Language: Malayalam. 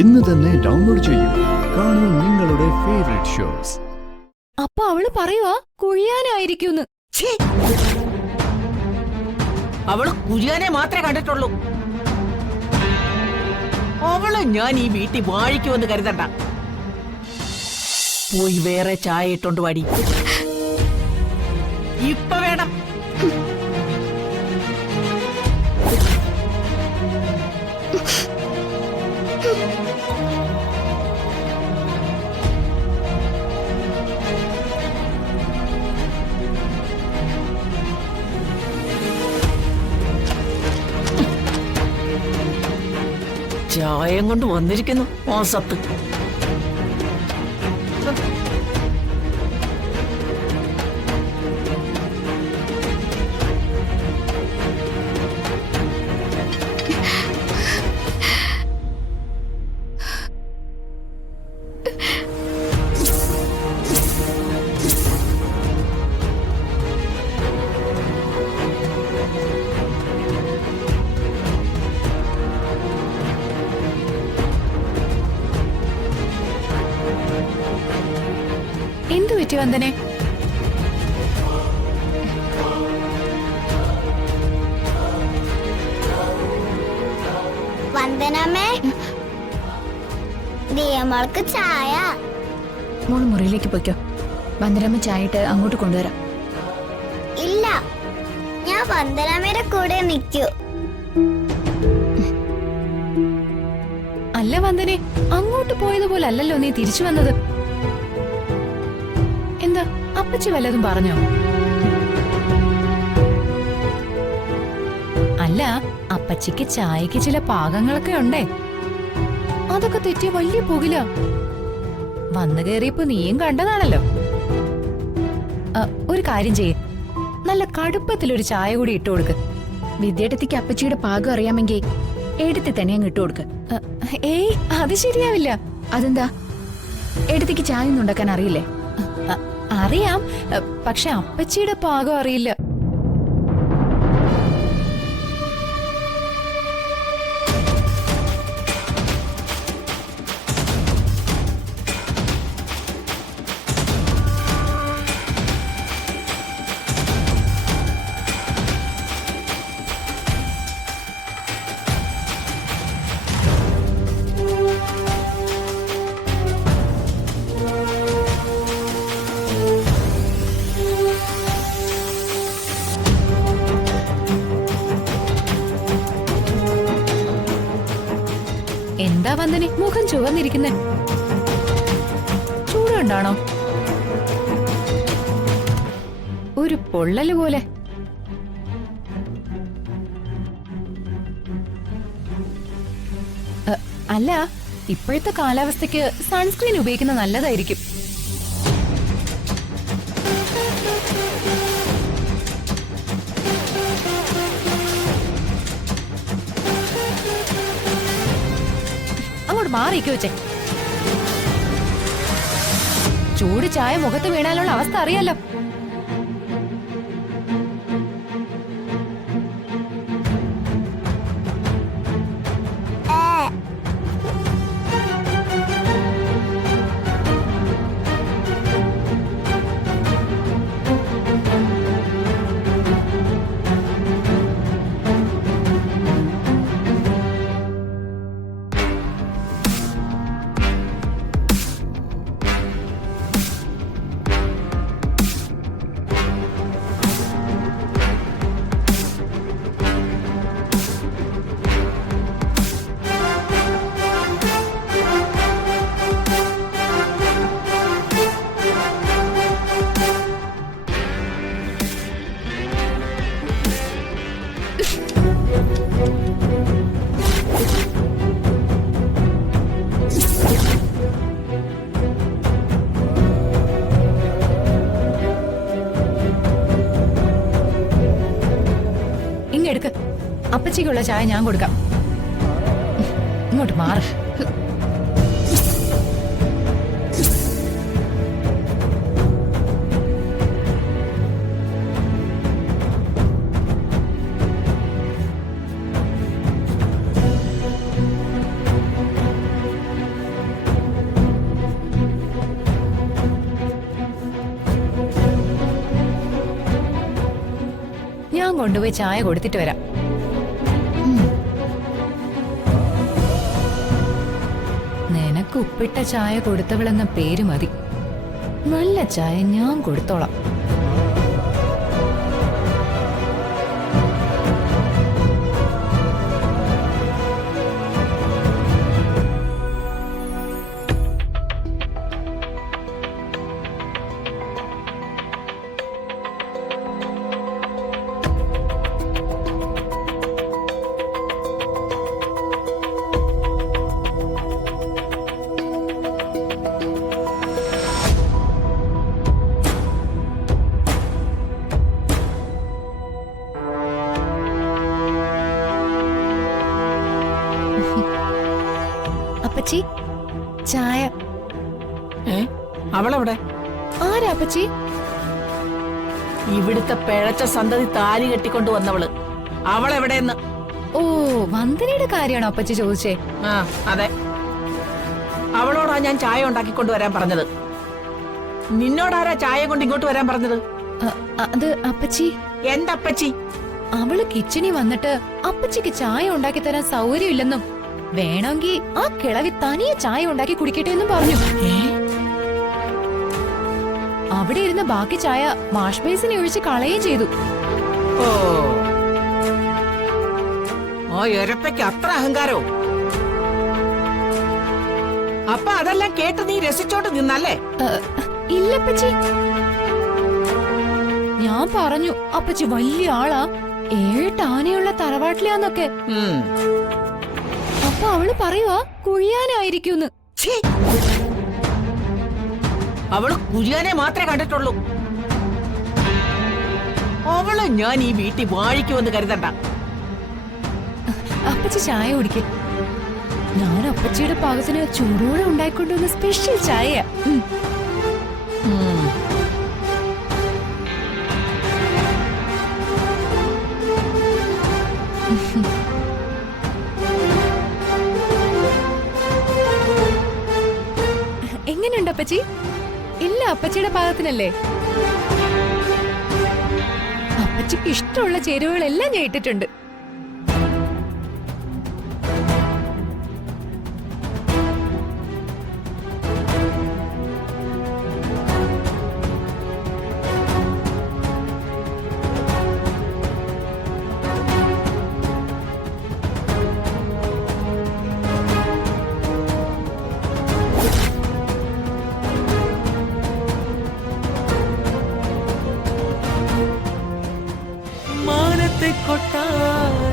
ഇന്ന് തന്നെ ഡൗൺലോഡ് ചെയ്യൂ. കാണൂ നിങ്ങളുടെ ഫേവറേറ്റ് ഷോസ്. അപ്പൊ അവള് പറയുവാ കുഴിയാനായിരിക്കുന്ന്. അവള് കുഴിയാനെ മാത്രമേ കണ്ടിട്ടുള്ളൂ. അവളെ ഞാൻ ഈ വീട്ടിൽ വാഴിക്കുമെന്ന് കരുതണ്ട. പോയി വേറെ ചായ ഇട്ടോണ്ട് വാടി. ഇപ്പൊ വേണം. ചായം കൊണ്ട് വന്നിരിക്കുന്നു മോസത്ത്. എന്തു പറ്റി വന്ദനെ? വന്ദനമ്മേ, ദിയമോൾക്ക് ചായ. മോള് മുറിയിലേക്ക് പോയിക്കോ. വന്ദനമ്മ ചായ ഇട്ട് അങ്ങോട്ട് കൊണ്ടുവരാം. ഇല്ല, ഞാൻ വന്ദനമ്മയുടെ കൂടെ നിൽക്കൂ. അല്ല വന്ദനെ, അങ്ങോട്ട് പോയതുപോലെ അല്ലല്ലോ നീ തിരിച്ചു വന്നത്. എന്താ അപ്പച്ചി വല്ലതും പറഞ്ഞോ? അല്ല, അപ്പച്ചിക്ക് ചായക്ക് ചില പാകങ്ങളൊക്കെ ഉണ്ടേ. അതൊക്കെ തെറ്റിയ വലിയ പുകില. വന്നു കയറിയപ്പോ നീയും കണ്ടതാണല്ലോ. ഒരു കാര്യം ചെയ്യ്, നല്ല കടുപ്പത്തിലൊരു ചായ കൂടി ഇട്ടു കൊടുക്ക്. വിദ്യാർത്ഥിക്ക് അപ്പച്ചിയുടെ പാകം അറിയാമെങ്കിൽ എടുത്തി തന്നെ അങ്ങ് ഇട്ടു കൊടുക്ക്. ഏയ്, അത് ശരിയാവില്ല. അതെന്താ? എടുത്തിക്ക് ചായ ഒന്നും ഉണ്ടാക്കാൻ അറിയില്ലേ? അറിയാം, പക്ഷെ അപ്പച്ചിയുടെ പാകം അറിയില്ല. എന്താ വന്ദനെ മുഖം ചുവന്നിരിക്കുന്നെ? ചൂടുണ്ടാണോ? ഒരു പൊള്ളല് പോലെ. അല്ല, ഇപ്പോഴത്തെ കാലാവസ്ഥയ്ക്ക് സൺസ്ക്രീൻ ഉപയോഗിക്കുന്നത് നല്ലതായിരിക്കും. മാറിക്കോ ചേ. ചൂട് ചായ മുഖത്ത് വീണാലുള്ള അവസ്ഥ അറിയാലോ. ഇങ്ങെടുക്ക്, അപ്പച്ചിക്കുള്ള ചായ ഞാൻ കൊടുക്കാം. ഇങ്ങോട്ട് മാറ്. കൊണ്ടുപോയി ചായ കൊടുത്തിട്ട് വരാം. ഉം. നിനക്ക് ഉപ്പിട്ട ചായ കൊടുത്തവളെന്ന പേര് മതി. നല്ല ചായ ഞാൻ കൊടുത്തോളാം. അപ്പച്ചി ചായ. ഏ അവളെവിടെ? ആരാ അപ്പച്ചി? ഇവിടുത്തെ പിഴച്ച സന്തതി താലി കെട്ടിക്കൊണ്ട് വന്നവള്. അവളെവിടെയെന്ന്? ഓ, വന്ദനയുടെ കാര്യമാണോ അപ്പച്ചി ചോദിച്ചേ? ആ അതെ, അവളോടാ ഞാൻ ചായ ഉണ്ടാക്കിക്കൊണ്ട് വരാൻ പറഞ്ഞത്. നിന്നോടാരാ ചായ കൊണ്ട് ഇങ്ങോട്ട് വരാൻ പറഞ്ഞത്? അത് അപ്പച്ചി. എന്തപ്പച്ചി? അവള് കിച്ചണിൽ വന്നിട്ട് അപ്പച്ചിക്ക് ചായ ഉണ്ടാക്കി തരാൻ സൗകര്യമില്ലെന്നും വേണമെങ്കിൽ ആ കിളവി തനിയെ ചായ ഉണ്ടാക്കി കുടിക്കട്ടെ എന്നും പറഞ്ഞു. അവിടെ ഇരുന്ന ബാക്കി ചായ വാഷ് ബേസിനെ ഒഴിച്ച് കളയുകയും ചെയ്തു. ഓ, ഓ എരപ്പയ്ക്ക് അത്ര അഹങ്കാരോ? അപ്പൊ അതെല്ലാം കേട്ട് നീ രസിച്ചോട്ട് നിന്നല്ലേ? ഇല്ലപ്പച്ചി, ഞാൻ പറഞ്ഞു അപ്പച്ചി വലിയ ആളാ, 7 ആനയുള്ള തറവാട്ടിലാന്നൊക്കെ. അപ്പൊ അവള് പറയുവാ കുഴിയാനായിരിക്കുന്ന്. അവള് കുഴിയാനെ മാത്രമേ കണ്ടിട്ടുള്ളൂ. അവള് ഞാൻ ഈ വീട്ടിൽ വാഴിക്കുമെന്ന് കരുതണ്ട. അപ്പച്ചി ചായ കുടിക്ക്. ഞാൻ അപ്പച്ചിയുടെ പാകത്തിന് ചൂടോടെ ഉണ്ടായിക്കൊണ്ടുവന്ന സ്പെഷ്യൽ ചായ. എങ്ങനെയുണ്ട് അപ്പച്ചി? ഇല്ല, അപ്പച്ചിയുടെ പാകത്തിനല്ലേ? അപ്പച്ചിക്ക് ഇഷ്ടമുള്ള ചേരുവകളെല്ലാം ഞാൻ ഇട്ടിട്ടുണ്ട്. കൊട്ടാരത്തിൽ